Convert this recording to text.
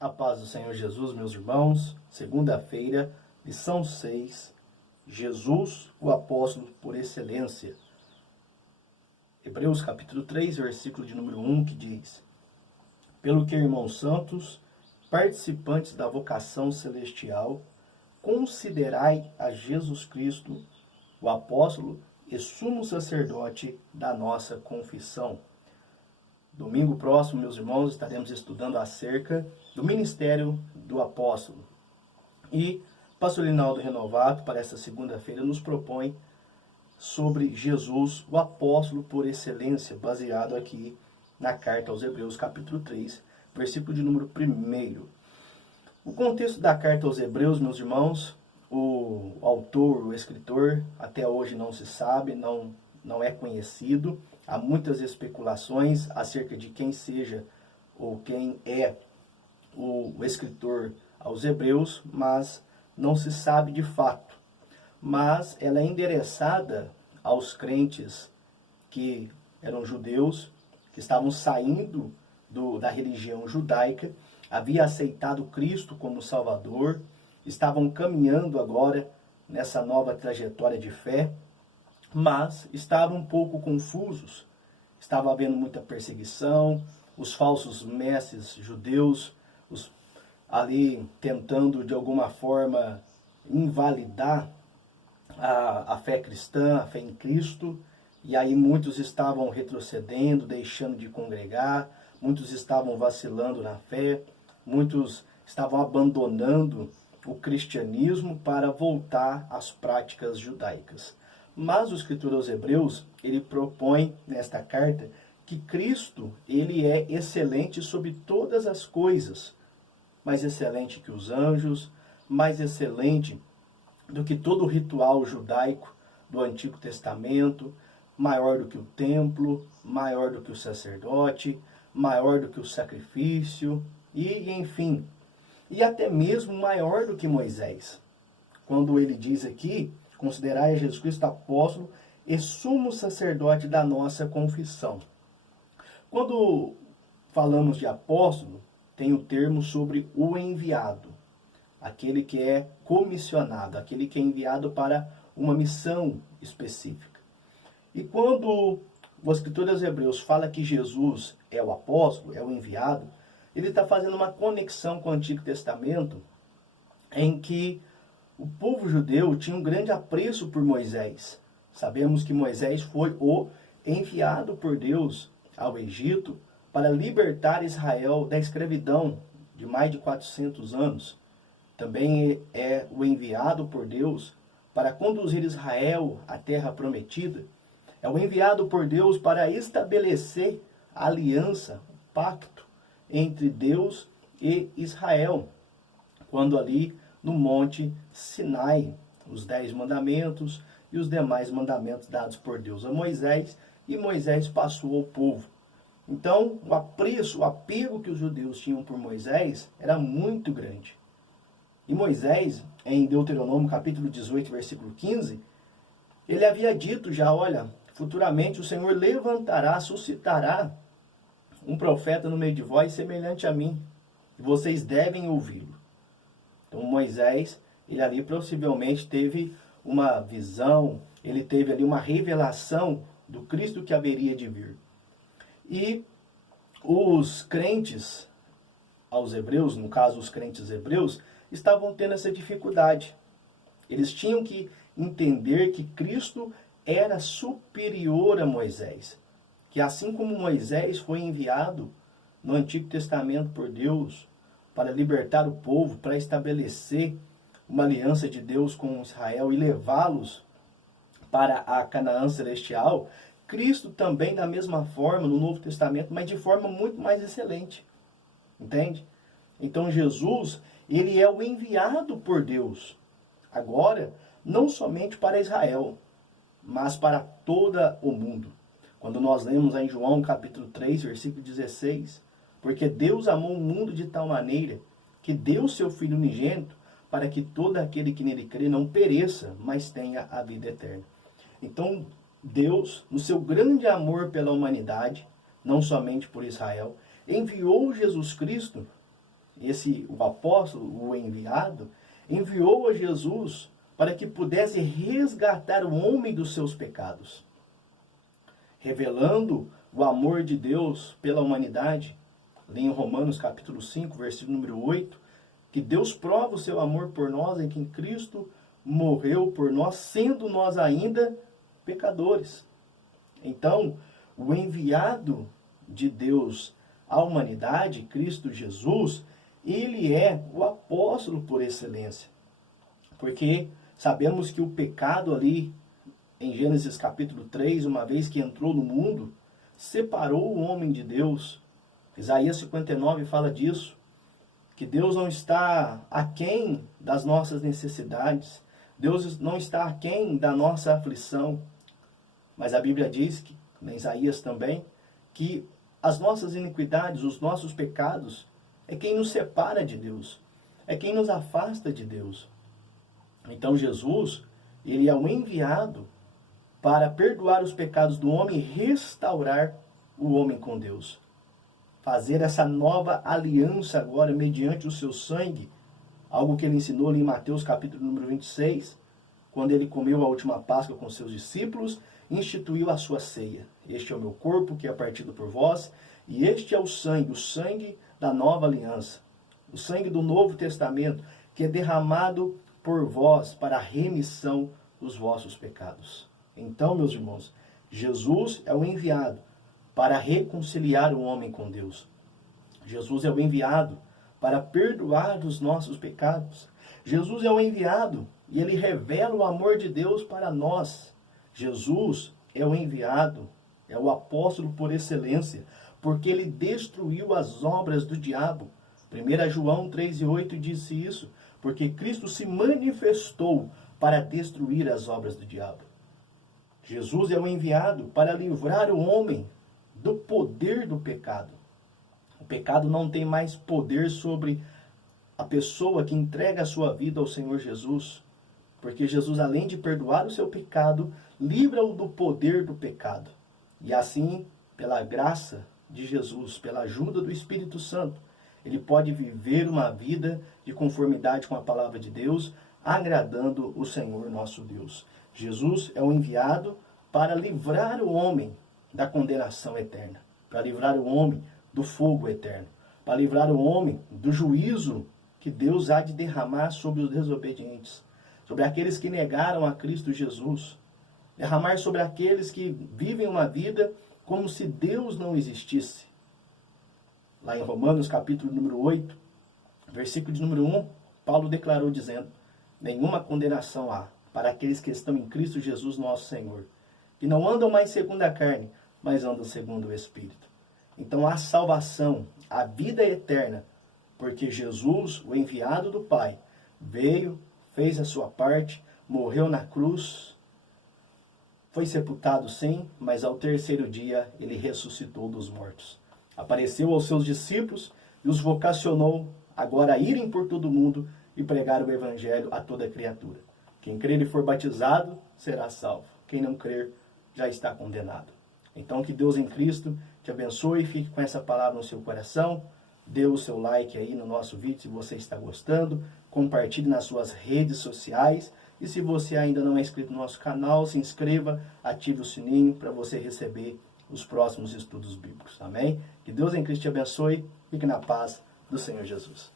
A paz do Senhor Jesus, meus irmãos. Segunda-feira, lição 6. Jesus, o apóstolo por excelência. Hebreus capítulo 3, versículo de número 1, que diz: Pelo que, irmãos santos, participantes da vocação celestial, considerai a Jesus Cristo, o apóstolo e sumo sacerdote da nossa confissão. Domingo próximo, meus irmãos, estaremos estudando acerca do ministério do apóstolo. E pastor Linaldo Renovato, para esta segunda-feira, nos propõe sobre Jesus, o apóstolo por excelência, baseado aqui na carta aos Hebreus, capítulo 3, versículo de número 1. O contexto da carta aos Hebreus, meus irmãos, o autor, o escritor, até hoje não se sabe, não é conhecido. Há muitas especulações acerca de quem seja ou quem é o escritor aos Hebreus, mas não se sabe de fato. Mas ela é endereçada aos crentes que eram judeus, que estavam saindo da religião judaica, havia aceitado Cristo como Salvador, estavam caminhando agora nessa nova trajetória de fé, mas estavam um pouco confusos. Estava havendo muita perseguição, os falsos mestres judeus ali tentando de alguma forma invalidar a fé cristã, a fé em Cristo, e aí muitos estavam retrocedendo, deixando de congregar, muitos estavam vacilando na fé, muitos estavam abandonando o cristianismo para voltar às práticas judaicas. Mas o escritor aos Hebreus, ele propõe nesta carta que Cristo, ele é excelente sobre todas as coisas, mais excelente que os anjos, mais excelente do que todo o ritual judaico do Antigo Testamento, maior do que o templo, maior do que o sacerdote, maior do que o sacrifício, e enfim, e até mesmo maior do que Moisés. Quando ele diz aqui: considerai a Jesus Cristo apóstolo e sumo sacerdote da nossa confissão. Quando falamos de apóstolo, tem o termo sobre o enviado, aquele que é comissionado, aquele que é enviado para uma missão específica. E quando o escritor aos Hebreus fala que Jesus é o apóstolo, é o enviado, ele está fazendo uma conexão com o Antigo Testamento, em que o povo judeu tinha um grande apreço por Moisés. Sabemos que Moisés foi o enviado por Deus ao Egito para libertar Israel da escravidão de mais de 400 anos. Também é o enviado por Deus para conduzir Israel à terra prometida. É o enviado por Deus para estabelecer a aliança, o pacto entre Deus e Israel, quando ali no Monte Sinai, os 10 mandamentos e os demais mandamentos dados por Deus a Moisés, e Moisés passou ao povo. Então, o apreço, o apego que os judeus tinham por Moisés era muito grande. E Moisés, em Deuteronômio capítulo 18, versículo 15, ele havia dito já: olha, futuramente o Senhor levantará, suscitará um profeta no meio de vós semelhante a mim, e vocês devem ouvi-lo. Então Moisés, ele ali possivelmente teve uma visão, ele teve ali uma revelação do Cristo que haveria de vir. E os crentes aos Hebreus, no caso os crentes hebreus, estavam tendo essa dificuldade. Eles tinham que entender que Cristo era superior a Moisés. Que assim como Moisés foi enviado no Antigo Testamento por Deus para libertar o povo, para estabelecer uma aliança de Deus com Israel e levá-los para a Canaã celestial, Cristo também da mesma forma no Novo Testamento, mas de forma muito mais excelente. Entende? Então Jesus, ele é o enviado por Deus. Agora, não somente para Israel, mas para todo o mundo. Quando nós lemos em João capítulo 3, versículo 16, porque Deus amou o mundo de tal maneira que deu seu Filho unigênito para que todo aquele que nele crê não pereça, mas tenha a vida eterna. Então, Deus, no seu grande amor pela humanidade, não somente por Israel, enviou Jesus Cristo o apóstolo, o enviado, enviou a Jesus para que pudesse resgatar o homem dos seus pecados, revelando o amor de Deus pela humanidade. Ali em Romanos capítulo 5, versículo número 8, que Deus prova o seu amor por nós em que Cristo morreu por nós, sendo nós ainda pecadores. Então, o enviado de Deus à humanidade, Cristo Jesus, ele é o apóstolo por excelência. Porque sabemos que o pecado ali, em Gênesis capítulo 3, uma vez que entrou no mundo, separou o homem de Deus. Isaías 59 fala disso, que Deus não está aquém das nossas necessidades, Deus não está aquém da nossa aflição. Mas a Bíblia diz, que, em Isaías também, que as nossas iniquidades, os nossos pecados, é quem nos separa de Deus, é quem nos afasta de Deus. Então Jesus, ele é o enviado para perdoar os pecados do homem e restaurar o homem com Deus. Fazer essa nova aliança agora mediante o seu sangue, algo que ele ensinou ali em Mateus capítulo número 26, quando ele comeu a última Páscoa com seus discípulos, instituiu a sua ceia. Este é o meu corpo que é partido por vós, e este é o sangue da nova aliança, o sangue do Novo Testamento, que é derramado por vós para a remissão dos vossos pecados. Então, meus irmãos, Jesus é o enviado para reconciliar o homem com Deus. Jesus é o enviado para perdoar os nossos pecados. Jesus é o enviado e ele revela o amor de Deus para nós. Jesus é o enviado, é o apóstolo por excelência, porque ele destruiu as obras do diabo. 1 João 3,8 disse isso, porque Cristo se manifestou para destruir as obras do diabo. Jesus é o enviado para livrar o homem do poder do pecado. O pecado não tem mais poder sobre a pessoa que entrega a sua vida ao Senhor Jesus, porque Jesus, além de perdoar o seu pecado, livra-o do poder do pecado. E assim, pela graça de Jesus, pela ajuda do Espírito Santo, ele pode viver uma vida de conformidade com a palavra de Deus, agradando o Senhor nosso Deus. Jesus é o enviado para livrar o homem da condenação eterna, para livrar o homem do fogo eterno, para livrar o homem do juízo que Deus há de derramar sobre os desobedientes, sobre aqueles que negaram a Cristo Jesus, derramar sobre aqueles que vivem uma vida como se Deus não existisse. Lá em Romanos capítulo número 8, versículo de número 1, Paulo declarou dizendo: nenhuma condenação há para aqueles que estão em Cristo Jesus nosso Senhor, que não andam mais segundo a carne, mas andam segundo o Espírito. Então há salvação, a vida eterna, porque Jesus, o enviado do Pai, veio, fez a sua parte, morreu na cruz, foi sepultado sim, mas ao terceiro dia ele ressuscitou dos mortos. Apareceu aos seus discípulos e os vocacionou agora a irem por todo o mundo e pregar o evangelho a toda criatura. Quem crer e for batizado será salvo. Quem não crer já está condenado. Então que Deus em Cristo te abençoe e fique com essa palavra no seu coração. Dê o seu like aí no nosso vídeo se você está gostando. Compartilhe nas suas redes sociais. E se você ainda não é inscrito no nosso canal, se inscreva, ative o sininho para você receber os próximos estudos bíblicos. Amém? Que Deus em Cristo te abençoe. Fique na paz do Senhor Jesus.